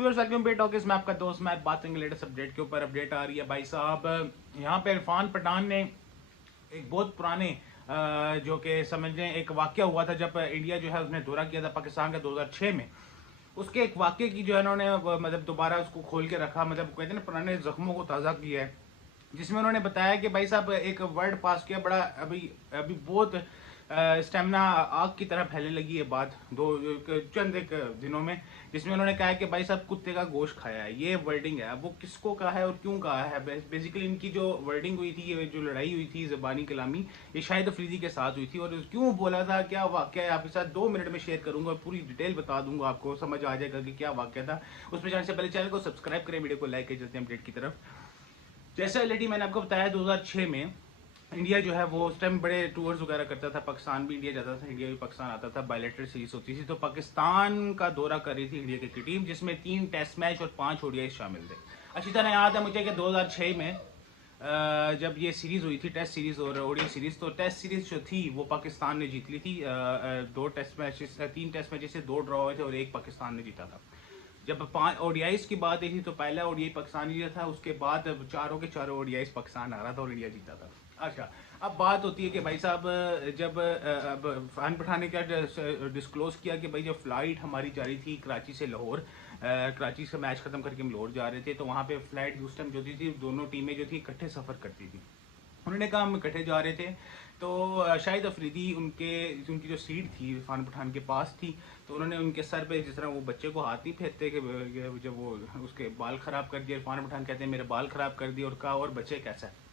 Welcome पे talkies में आपका दोस्त मैं बात करेंगे लेटेस्ट अपडेट के ऊपर। अपडेट आ रही है भाई साहब, यहाँ पे इरफान पठान ने एक बहुत पुराने जो कि समझ लें एक वाकया हुआ था जब इंडिया जो है उसने दौरा किया था पाकिस्तान का 2006 में। उसके एक वाक्य की जो है उन्होंने मतलब दोबारा उसको खोल के रखा, मतलब कहते हैं ना पुराने जख्मों को ताज़ा किया है, जिसमें उन्होंने बताया कि भाई साहब एक वर्ड पास किया बड़ा अभी अभी बहुत स्टेमिना आग की तरह फैलने लगी है बात चंद एक दिनों में, जिसमें उन्होंने कहा कि भाई साहब कुत्ते का गोश्त खाया है। ये वर्डिंग है, अब वो किसको कहा है और क्यों कहा है। बेसिकली इनकी जो वर्डिंग हुई थी, ये जो लड़ाई हुई थी ज़बानी कलामी, ये शाहिद अफरीदी के साथ हुई थी। और क्यों बोला था, क्या वाक़या है, आपके साथ 2 मिनट में शेयर करूंगा, पूरी डिटेल बता दूंगा, आपको समझ आ जाएगा कि क्या वाक़या था। उसमें जाने से पहले चैनल को सब्सक्राइब करें, वीडियो को लाइक करें, चलते हैं अपडेट की तरफ। जैसे ऑलरेडी मैंने आपको बताया 2006 में इंडिया जो है वो उस टाइम बड़े टूर्स वगैरह करता था, पाकिस्तान भी इंडिया जाता था, इंडिया भी पाकिस्तान आता था, बायलैटरल सीरीज होती थी। तो पाकिस्तान का दौरा कर रही थी इंडिया की टीम, जिसमें 3 टेस्ट मैच और 5 ओडीआई शामिल थे। अच्छी तरह याद है मुझे कि 2006 में जब ये सीरीज हुई थी, टेस्ट सीरीज और ओडीआई सीरीज, तो टेस्ट सीरीज जो थी वो पाकिस्तान ने जीत ली थी। 2 टेस्ट मैचेस 3 टेस्ट मैचेस से 2 ड्रॉ हुए थे और 1 पाकिस्तान ने जीता था। जब 5 ओडीआईस की बात आई थी तो पहला ओडीआई पाकिस्तान जीता था, उसके बाद चारों के चारों ओडीआईस पाकिस्तान आ रहा था और इंडिया जीता था। अच्छा, अब बात होती है कि भाई साहब जब फरहान पठान ने क्या डिस्क्लोज किया कि भाई जब फ्लाइट हमारी जा रही थी कराची से लाहौर, कराची से मैच खत्म करके हम लाहौर जा रहे थे, तो वहाँ पे फ्लाइट उस टाइम जो थी दोनों टीमें जो थी इकट्ठे सफ़र करती थी। उन्होंने कहा हम इकट्ठे जा रहे थे, तो शाहिद अफरीदी उनकी जो सीट थी इरफान पठान के पास थी, तो उन्होंने उनके सर पे जिस तरह वो बच्चे को हाथ नहीं फेरते कि जब वो उसके बाल ख़राब कर दिए, इरफान पठान कहते हैं मेरे बाल ख़राब कर दिए, और कहा और बच्चे कैसा है।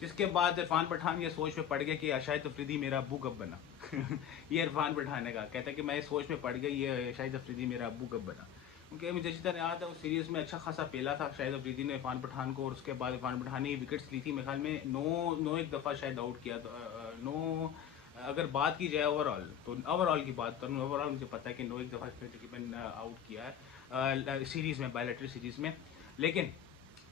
जिसके बाद इरफान पठान ये सोच में पड़ गया कि शाहिद अफरीदी मेरा अब्बू कब बना। ये इरफान पठान ने कहा, कहता है कि मैं सोच में पड़ गई ये शाहिद अफरीदी मेरा अब्बू कब बना। क्योंकि मुझे जिस तरह याद है उस सीरीज़ में अच्छा खासा पेला था शाहिद अफरीदी ने इरफान पठान को, और उसके बाद इरफान पठान ने विकेट्स ली थी, मेरे ख्याल में 9 एक दफ़ा शायद आउट किया। 9 अगर बात की जाए ओवरऑल, तो ओवरऑल की बात करूँ, ओवरऑल मुझे पता है कि 9 एक दफ़ा तकरीबन आउट किया है सीरीज़ में, बायलैटरल सीरीज़ में। लेकिन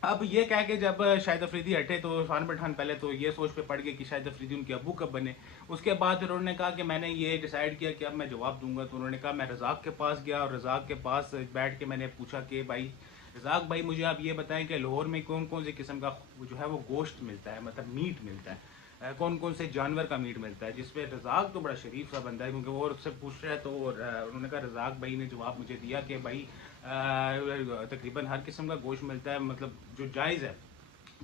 अब ये कह के जब शाहिद अफरीदी हटे तो इरफान पठान पहले तो ये सोच पे पड़ गए कि शाहिद अफरीदी उनके अब्बू कब बने। उसके बाद फिर उन्होंने कहा कि मैंने ये डिसाइड किया कि अब मैं जवाब दूंगा। तो उन्होंने कहा मैं रज़ाक के पास गया और रज़ाक के पास बैठ के मैंने पूछा कि भाई रज़ाक भाई मुझे आप ये बताएं कि लाहौर में कौन कौन से किस्म का जो है वो गोश्त मिलता है, मतलब मीट मिलता है, कौन कौन से जानवर का मीट मिलता है। जिसपे रज़ाक तो बड़ा शरीफ सा बंदा है, क्योंकि वो उससे पूछ रहा है, तो उन्होंने कहा रज़ाक भाई ने जवाब मुझे दिया कि भाई तकरीबन हर किस्म का गोश्त मिलता है, मतलब जो जायज़ है,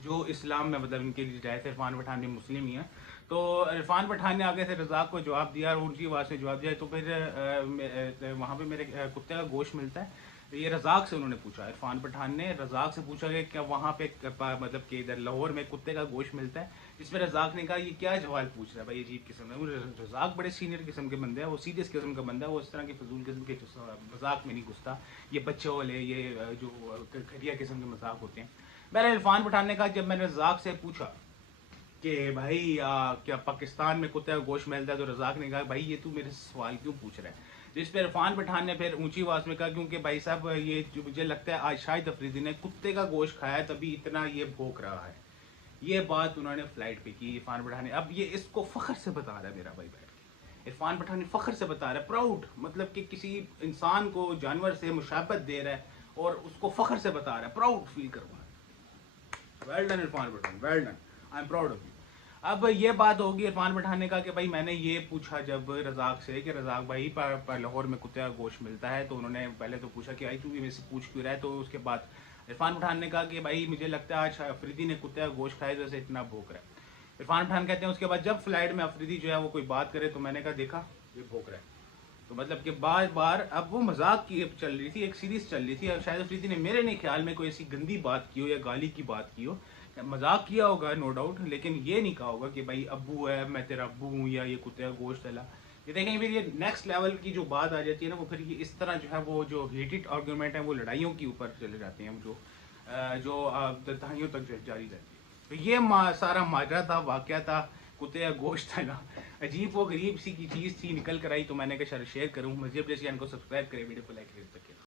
जो इस्लाम में मतलब इनके लिए जायज़ है। इरफान पठान भी मुस्लिम ही है, तो इरफान पठान ने आगे से रज़ाक को जवाब दिया और ऊँची आवाज़ से जवाब दिया। तो फिर वहाँ पे मेरे कुत्ते का गोश्त मिलता है, ये रज़ाक से उन्होंने पूछा, इरफान पठान ने रज़ाक से पूछा कि क्या वहाँ पे मतलब कि इधर लाहौर में कुत्ते का गोश्त मिलता है। इस पर रज़ाक ने कहा ये क्या सवाल पूछ रहा है भाई, अजीब किस्म है। रज़ाक बड़े सीनियर किस्म के बंदे हैं, वो सीरियस किस्म का बंदा है, वो इस तरह के फजूल किस्म के मजाक में नहीं घुसता, ये बच्चों वाले ये जो घटिया किस्म के मजाक होते हैं। मैंने इरफान पठान ने कहा, जब मैंने रज़ाक से पूछा कि भाई क्या पाकिस्तान में कुत्ते का गोश्त मिलता है, तो रज़ाक ने कहा भाई ये तू मेरे से सवाल क्यों पूछ रहा है। जिस पर इरफान पठान ने फिर ऊंची आवाज़ में कहा क्योंकि भाई साहब ये जो मुझे लगता है आज शाहिद अफरीदी ने कुत्ते का गोश्त खाया है, तभी इतना ये भौंक रहा है। ये बात उन्होंने फ्लाइट पे की इरफान पठान ने। अब ये इसको फ़ख्र से बता रहा है मेरा भाई बैठ के, इरफान पठान ने फ़ख्र से बता रहा है, प्राउड, मतलब कि किसी इंसान को जानवर से मुशाबत दे रहा है और उसको फ़ख्र से बता रहा है, प्राउड फील करवा रहा है। Well done Irfan Pathan, well done, I am proud of you. अब ये बात होगी, इरफान पठान ने कहा कि भाई मैंने ये पूछा जब रज़ाक से कि रज़ाक भाई लाहौर में कुत्ते का गोश्त मिलता है, तो उन्होंने पहले तो पूछा कि आई तू मेरे से पूछ क्यों रहा है। तो उसके बाद इरफान पठान ने कहा कि भाई मुझे लगता है आज अफरीदी ने कुत्ते का गोश्त खाया जैसे इतना भूख रहा है। इरफान पठान कहते हैं उसके बाद जब फ्लाइट में अफरीदी जो है वो कोई बात करे तो मैंने कहा देखा ये भूख रहा है। तो मतलब कि बार बार अब वो मजाक की चल रही थी, एक सीरीज चल रही थी, और शायद अफरीदी ने मेरे नहीं ख्याल में कोई ऐसी गंदी बात की हो या गाली की बात की हो, मजाक किया होगा नो डाउट, लेकिन ये नहीं कहा होगा कि भाई अब्बू है, मैं तेरा अब्बू हूँ, या ये कुत्ते का गोश्त है। ये देखें फिर ये नेक्स्ट लेवल की जो बात आ जाती है ना, वो फिर ये इस तरह जो है वो जो हेटेड आर्गूमेंट है वो लड़ाइयों के ऊपर चले जाते हैं, जो दहाइयों तक जारी रहती है। तो ये सारा माजरा था, वाक़या था, कुत्ते का गोश्त था ना, अजीब वो गरीब सी की चीज़ थी, निकल कर आई, तो मैंने कहा शेयर करूँ। मज़ीद चैनल को सब्सक्राइब करें, वीडियो को लाइक करें।